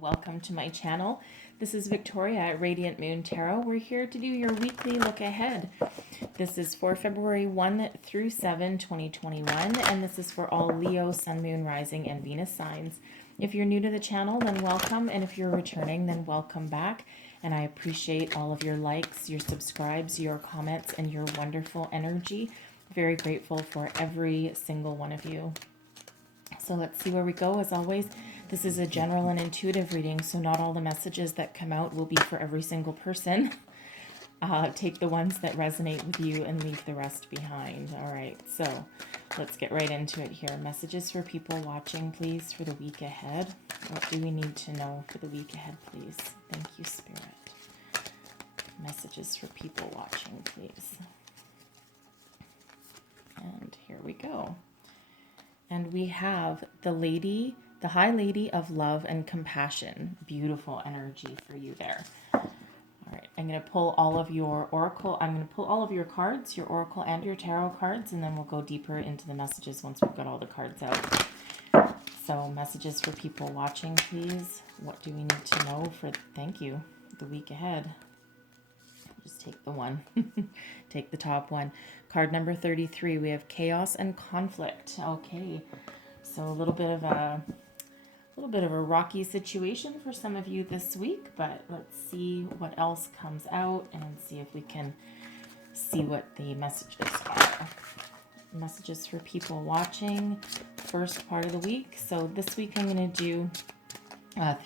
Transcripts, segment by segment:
Welcome to my channel. This is Victoria at Radiant Moon Tarot. We're here to do your weekly look ahead. This is for February 1 through 7, 2021, and this is for all Leo, Sun, Moon, Rising, and Venus signs. If you're new to the channel, then welcome, and if you're returning, then welcome back. And I appreciate all of your likes, your subscribes, your comments, and your wonderful energy. Very grateful for every single one of you. So let's see where we go. As always, this is a general and intuitive reading, so not all the messages that come out will be for every single person. Take the ones that resonate with you and leave the rest behind. All right, so let's get right into it here. Messages for people watching, please, for the week ahead. What do we need to know for the week ahead, please? Thank you, Spirit. Messages for people watching, please. And here we go. And we have the lady, the High Lady of Love and Compassion. Beautiful energy for you there. All right, I'm going to pull all of your oracle. I'm going to pull all of your cards, your oracle and your tarot cards, and then we'll go deeper into the messages once we've got all the cards out. So messages for people watching, please. What do we need to know for, thank you, the week ahead? Just take the one. Take the top one. Card number 33, we have chaos and conflict. Okay, so a little bit of a rocky situation for some of you this week, but let's see what else comes out and see if we can see what the messages are. Messages for people watching, first part of the week. So this week I'm going to do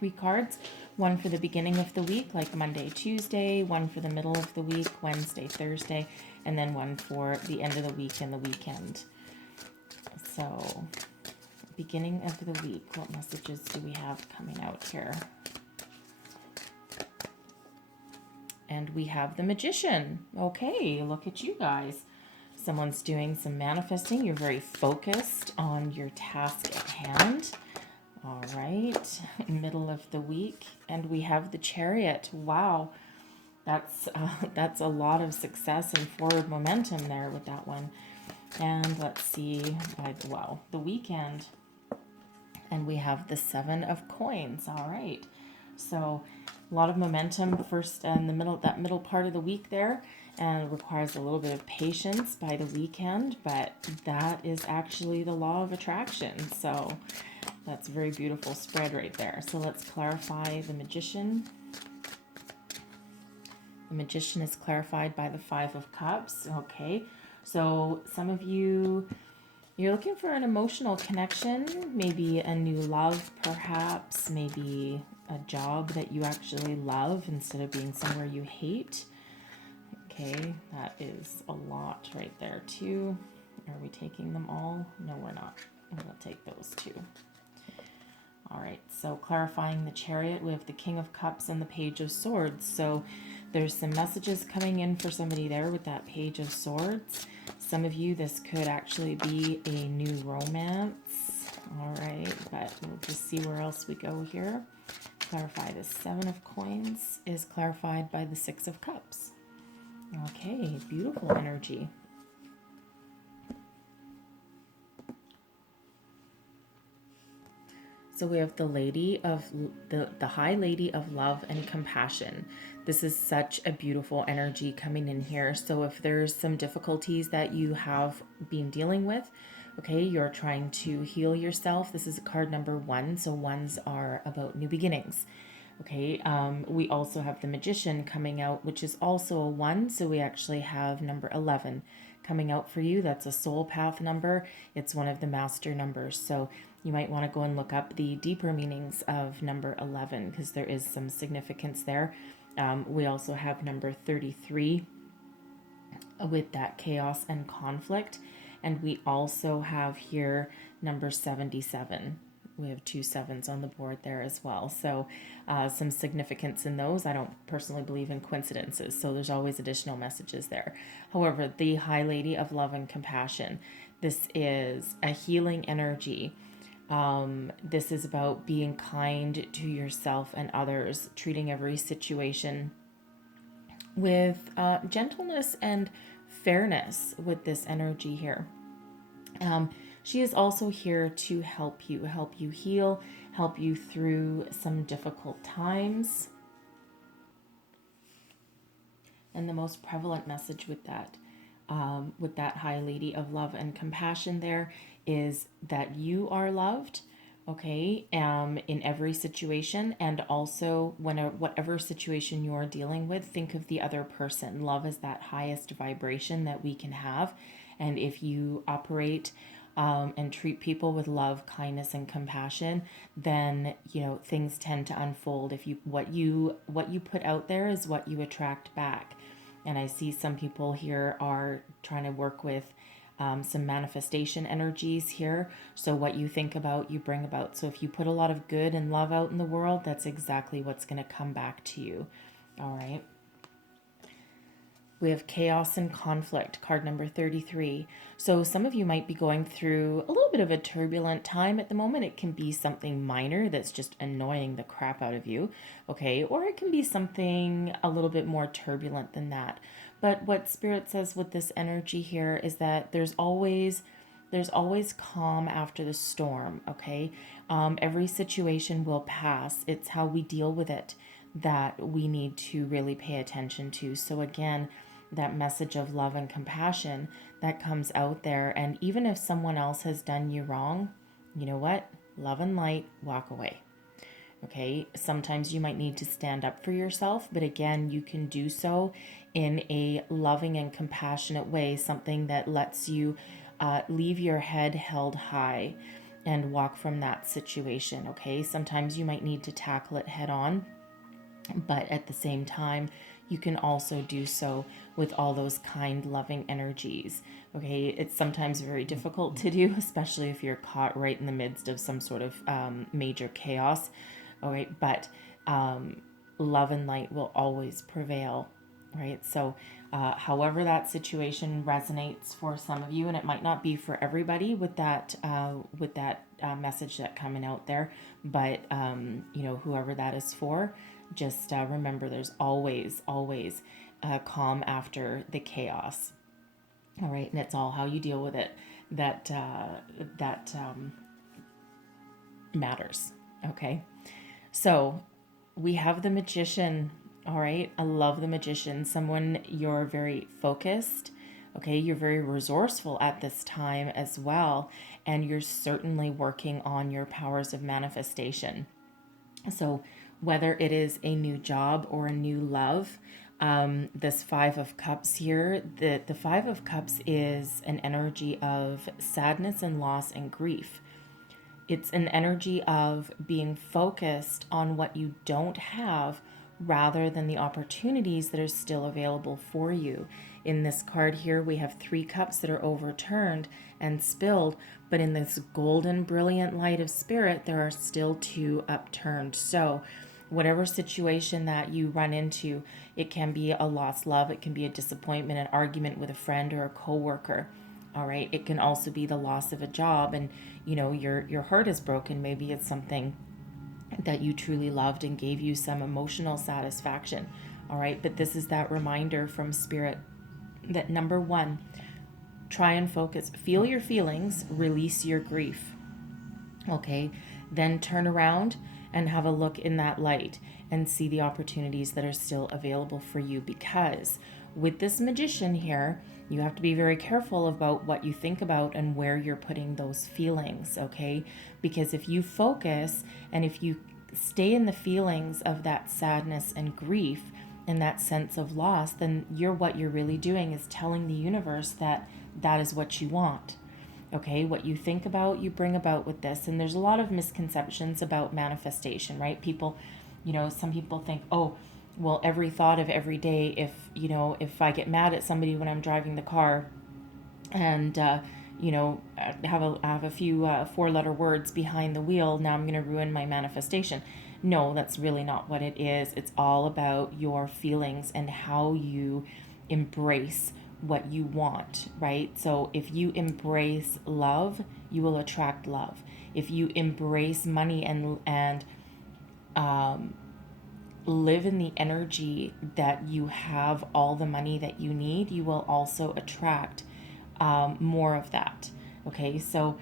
3 cards. One for the beginning of the week, like Monday, Tuesday, one for the middle of the week, Wednesday, Thursday, and then one for the end of the week and the weekend. So, beginning of the week, what messages do we have coming out here? And we have the Magician. Okay, look at you guys. Someone's doing some manifesting. You're very focused on your task at hand. All right, middle of the week, and we have the Chariot. Wow, that's a lot of success and forward momentum there with that one. And let's see, wow, the weekend, and we have the 7 of Coins. All right, so a lot of momentum first in the middle, that middle part of the week there, and it requires a little bit of patience by the weekend, but that is actually the law of attraction. So that's a very beautiful spread right there. So let's clarify the Magician. The Magician is clarified by the 5 of Cups. Okay, so some of you, you're looking for an emotional connection, maybe a new love perhaps, maybe a job that you actually love instead of being somewhere you hate. Okay, that is a lot right there too. Are we taking them all? No, we're not. We'll take those two. All right, so clarifying the Chariot, we have the King of Cups and the Page of Swords. So there's some messages coming in for somebody there with that Page of Swords. Some of you, this could actually be a new romance. All right, but we'll just see where else we go here. Clarify the 7 of Coins is clarified by the 6 of Cups. Okay, beautiful energy. So we have the Lady of the High Lady of Love and Compassion. This is such a beautiful energy coming in here. So if there's some difficulties that you have been dealing with, okay, you're trying to heal yourself. This is card number 1. So ones are about new beginnings. Okay, we also have the Magician coming out, which is also a 1. So we actually have number 11 coming out for you. That's a soul path number. It's one of the master numbers. So you might want to go and look up the deeper meanings of number 11 because there is some significance there. We also have number 33 with that chaos and conflict. And we also have here number 77. We have 2 7s on the board there as well. So some significance in those. I don't personally believe in coincidences, so there's always additional messages there. However, the High Lady of Love and Compassion, this is a healing energy. This is about being kind to yourself and others, treating every situation with gentleness and fairness with this energy here. She is also here to help you heal, help you through some difficult times. And the most prevalent message with that High Lady of Love and Compassion there is that you are loved, okay, in every situation. And also whatever situation you're dealing with, think of the other person. Love is that highest vibration that we can have. And if you operate and treat people with love, kindness, and compassion, then things tend to unfold. If what you put out there is what you attract back. And I see some people here are trying to work with some manifestation energies here. So what you think about, you bring about. So if you put a lot of good and love out in the world, that's exactly what's going to come back to you. All right. We have chaos and conflict, card number 33. So some of you might be going through a little bit of a turbulent time at the moment. It can be something minor that's just annoying the crap out of you, okay? Or it can be something a little bit more turbulent than that. But what Spirit says with this energy here is that there's always calm after the storm, okay? Every situation will pass. It's how we deal with it that we need to really pay attention to. So again, that message of love and compassion that comes out there. And even if someone else has done you wrong, you know what? Love and light, walk away. Okay, sometimes you might need to stand up for yourself, but again, you can do so in a loving and compassionate way, something that lets you leave your head held high and walk from that situation. Okay, sometimes you might need to tackle it head on, but at the same time, you can also do so with all those kind, loving energies. Okay, it's sometimes very difficult to do, especially if you're caught right in the midst of some sort of major chaos. All right, but love and light will always prevail. Right, so however that situation resonates for some of you, and it might not be for everybody with that message that coming out there, but whoever that is for, just remember there's always calm after the chaos. All right, and it's all how you deal with it that matters. Okay, so we have the Magician. All right, I love the Magician. Someone, you're very focused. Okay, you're very resourceful at this time as well, and you're certainly working on your powers of manifestation. So whether it is a new job or a new love, this Five of Cups here, the Five of Cups is an energy of sadness and loss and grief. It's an energy of being focused on what you don't have rather than the opportunities that are still available for you. In this card here, we have 3 cups that are overturned and spilled, but in this golden, brilliant light of Spirit, there are still 2 upturned. So whatever situation that you run into, it can be a lost love, it can be a disappointment, an argument with a friend or a coworker. All right, it can also be the loss of a job, and your heart is broken. Maybe it's something that you truly loved and gave you some emotional satisfaction. All right, but this is that reminder from Spirit that number 1, try and focus, feel your feelings, release your grief. Okay, then turn around and have a look in that light and see the opportunities that are still available for you, because with this Magician here, you have to be very careful about what you think about and where you're putting those feelings, okay? Because if you focus and if you stay in the feelings of that sadness and grief and that sense of loss, then what you're really doing is telling the universe that that is what you want. Okay, what you think about, you bring about with this. And there's a lot of misconceptions about manifestation, right? People, some people think, oh, well, every thought of every day, if I get mad at somebody when I'm driving the car and, have a few 4-letter words behind the wheel, now I'm going to ruin my manifestation. No, that's really not what it is. It's all about your feelings and how you embrace what you want, right? So if you embrace love, you will attract love. If you embrace money and live in the energy that you have all the money that you need, you will also attract more of that. Okay, so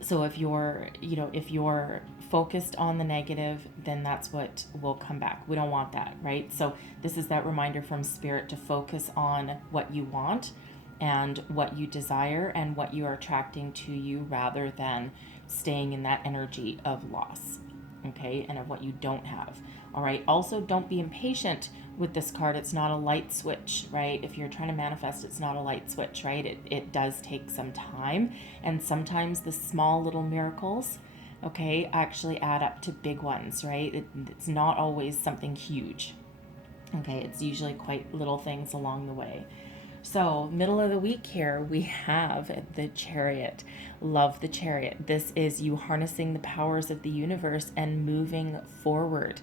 So if you're, if you're focused on the negative, then that's what will come back. We don't want that, right? So this is that reminder from spirit to focus on what you want and what you desire and what you are attracting to you, rather than staying in that energy of loss, okay, and of what you don't have. All right. Also, don't be impatient with this card. It's not a light switch, right? If you're trying to manifest, it's not a light switch, right? It does take some time. And sometimes the small little miracles, okay, actually add up to big ones, right? It's not always something huge. Okay. It's usually quite little things along the way. So, middle of the week here, we have the Chariot. Love the Chariot. This is you harnessing the powers of the universe and moving forward.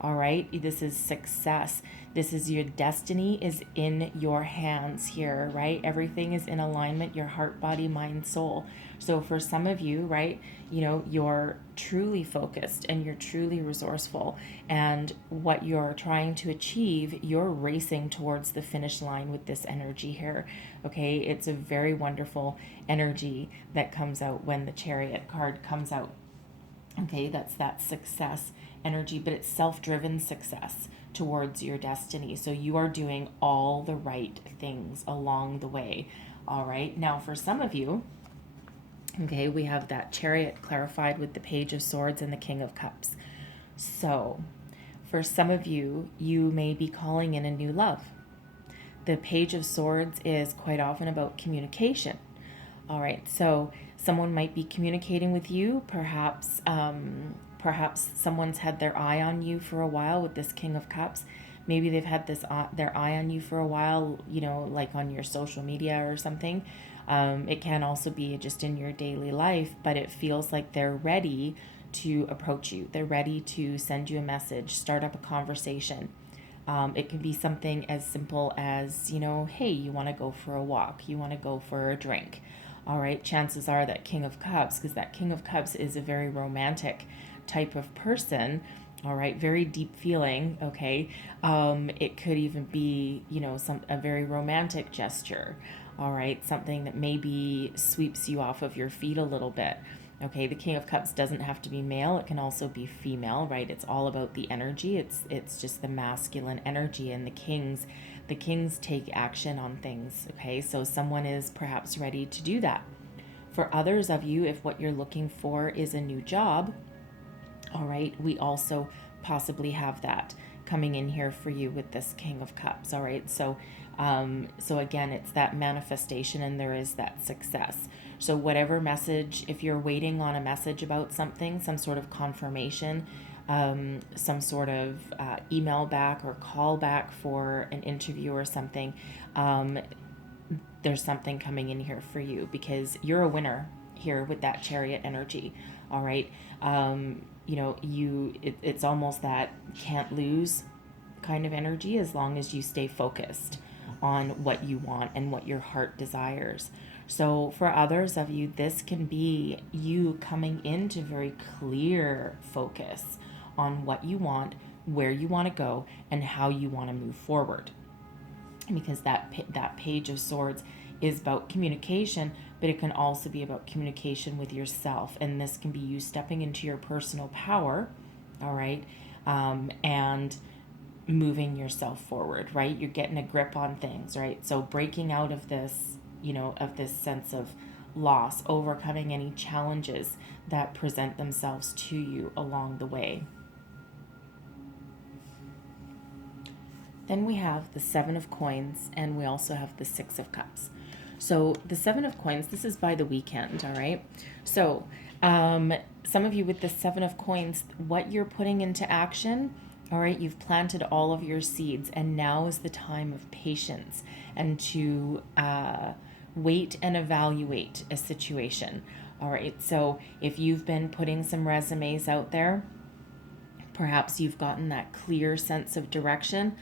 All right, this is success. This is your destiny is in your hands here, right? Everything is in alignment, your heart, body, mind, soul. So for some of you, right, you're truly focused and you're truly resourceful. And what you're trying to achieve, you're racing towards the finish line with this energy here. Okay, it's a very wonderful energy that comes out when the Chariot card comes out. Okay, that's that success energy, but it's self-driven success towards your destiny. So you are doing all the right things along the way. All right. Now, for some of you, okay, we have that Chariot clarified with the Page of Swords and the King of Cups. So for some of you, you may be calling in a new love. The Page of Swords is quite often about communication. All right, so someone might be communicating with you. Perhaps someone's had their eye on you for a while with this King of Cups. Maybe they've had their eye on you for a while, like on your social media or something. It can also be just in your daily life, but it feels like they're ready to approach you. They're ready to send you a message, start up a conversation. It can be something as simple as, hey, you want to go for a walk, you want to go for a drink. All right, chances are that King of Cups, because that King of Cups is a very romantic type of person, all right, very deep feeling, okay. It could even be, a very romantic gesture, all right, something that maybe sweeps you off of your feet a little bit. Okay, the King of Cups doesn't have to be male, it can also be female, right? It's all about the energy. It's just the masculine energy, and the kings take action on things, okay? So someone is perhaps ready to do that. For others of you, if what you're looking for is a new job, all right, we also possibly have that coming in here for you with this King of Cups, all right? So again, it's that manifestation, and there is that success. So whatever message, if you're waiting on a message about something, some sort of confirmation, some sort of email back or call back for an interview or something, there's something coming in here for you, because you're a winner here with that Chariot energy. All right. It's almost that can't lose kind of energy, as long as you stay focused on what you want and what your heart desires. So for others of you, this can be you coming into very clear focus on what you want, where you want to go, and how you want to move forward. Because that Page of Swords is about communication, but it can also be about communication with yourself. And this can be you stepping into your personal power, all right, and moving yourself forward, right? You're getting a grip on things, right? So breaking out of this, of this sense of loss, overcoming any challenges that present themselves to you along the way. Then we have the Seven of Coins, and we also have the Six of Cups. So the Seven of Coins, this is by the weekend, all right? So some of you with the Seven of Coins, what you're putting into action, all right, you've planted all of your seeds, and now is the time of patience and to wait and evaluate a situation. All right, so if you've been putting some resumes out there, perhaps you've gotten that clear sense of direction.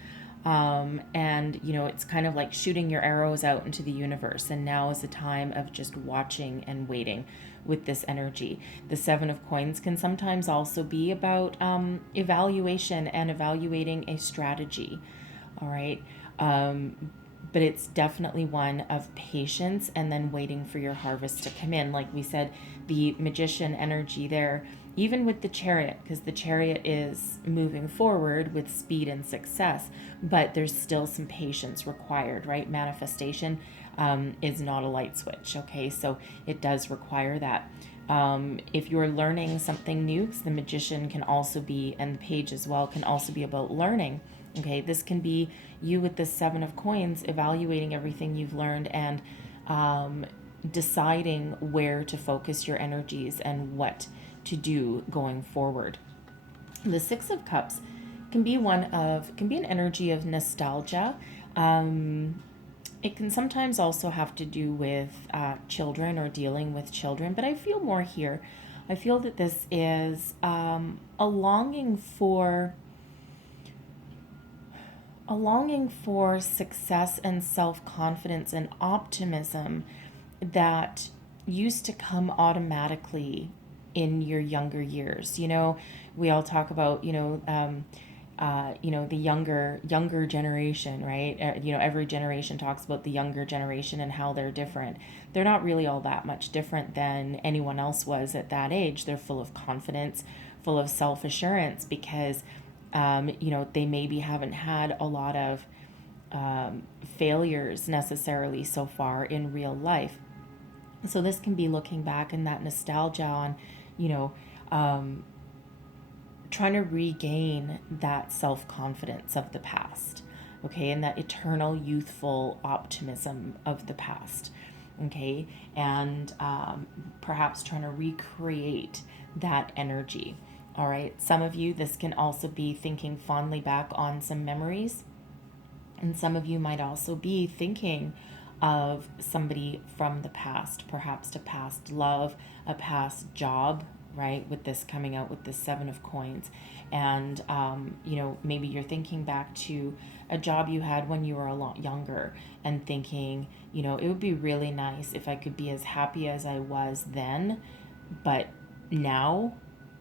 And it's kind of like shooting your arrows out into the universe, and now is the time of just watching and waiting with this energy. The Seven of Coins can sometimes also be about evaluation and evaluating a strategy. All right. but it's definitely one of patience and then waiting for your harvest to come in. Like we said, the Magician energy there, even with the Chariot, because the Chariot is moving forward with speed and success, but there's still some patience required, right? Manifestation is not a light switch, okay? So it does require that. If you're learning something new, because the Magician can also be, and the Page as well, can also be about learning. Okay, this can be you with the Seven of Coins, evaluating everything you've learned and deciding where to focus your energies and what to do going forward. The Six of Cups can be an energy of nostalgia. It can sometimes also have to do with children or dealing with children, but I feel more here. I feel that this is a longing for success and self-confidence and optimism that used to come automatically in your younger years. We all talk about, the younger generation, right? Every generation talks about the younger generation and how they're different. They're not really all that much different than anyone else was at that age. They're full of confidence, full of self-assurance, because they maybe haven't had a lot of failures necessarily so far in real life. So this can be looking back in that nostalgia on, trying to regain that self-confidence of the past, okay, and that eternal youthful optimism of the past, okay, and perhaps trying to recreate that energy. All right, some of you, this can also be thinking fondly back on some memories, and some of you might also be thinking of somebody from the past, perhaps a past love, a past job, right? With this coming out with the Seven of Coins. And, maybe you're thinking back to a job you had when you were a lot younger and thinking, it would be really nice if I could be as happy as I was then, but now,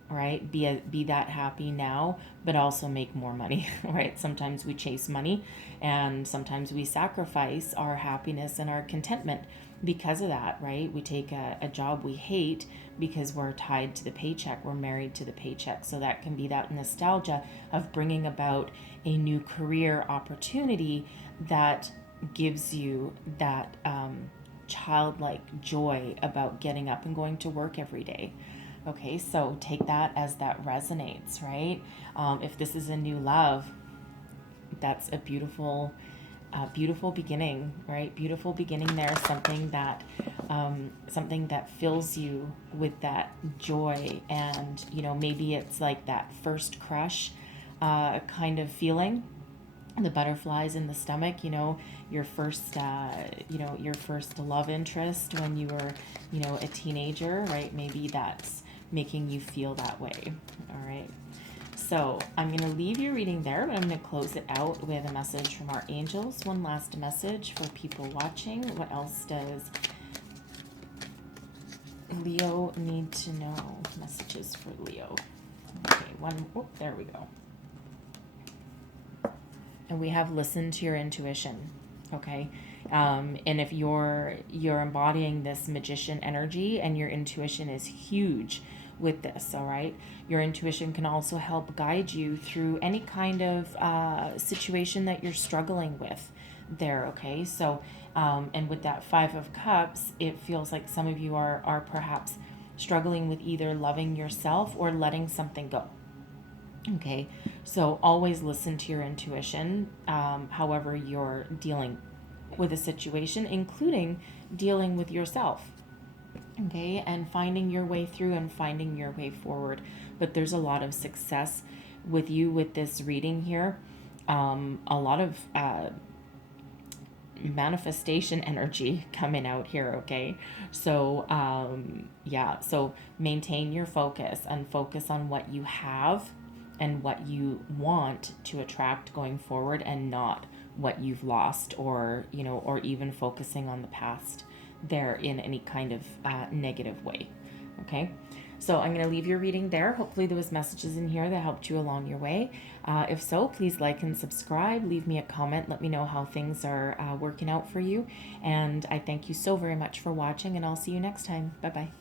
right? Be that happy now, but also make more money, right? Sometimes we chase money and sometimes we sacrifice our happiness and our contentment because of that, right? We take a job we hate because we're tied to the paycheck, we're married to the paycheck. So that can be that nostalgia of bringing about a new career opportunity that gives you that childlike joy about getting up and going to work every day. Okay, so take that as that resonates, right? If this is a new love, that's a beautiful beginning, right? Beautiful beginning there. Something that fills you with that joy, and maybe it's like that first crush, kind of feeling. The butterflies in the stomach, your first love interest when you were, a teenager, right? Maybe that's making you feel that way. All right. So I'm going to leave your reading there, but I'm going to close it out with a message from our angels. One last message for people watching. What else does Leo need to know? Messages for Leo. Okay, there we go. And we have listened to your intuition, okay? And if you're embodying this Magician energy and your intuition is huge with this, all right? Your intuition can also help guide you through any kind of situation that you're struggling with there, okay? So, and with that Five of Cups, it feels like some of you are perhaps struggling with either loving yourself or letting something go. Okay, so always listen to your intuition, however you're dealing with a situation, including dealing with yourself. Okay, and finding your way through and finding your way forward. But there's a lot of success with you with this reading here. A lot of manifestation energy coming out here, okay? So, so maintain your focus and focus on what you have and what you want to attract going forward, and not what you've lost, or or even focusing on the past there in any kind of negative way. Okay, So I'm going to leave your reading there. Hopefully there was messages in here that helped you along your way. If so, please like and subscribe. Leave me a comment. Let me know how things are working out for you. And I thank you so very much for watching, and I'll see you next time. Bye-bye.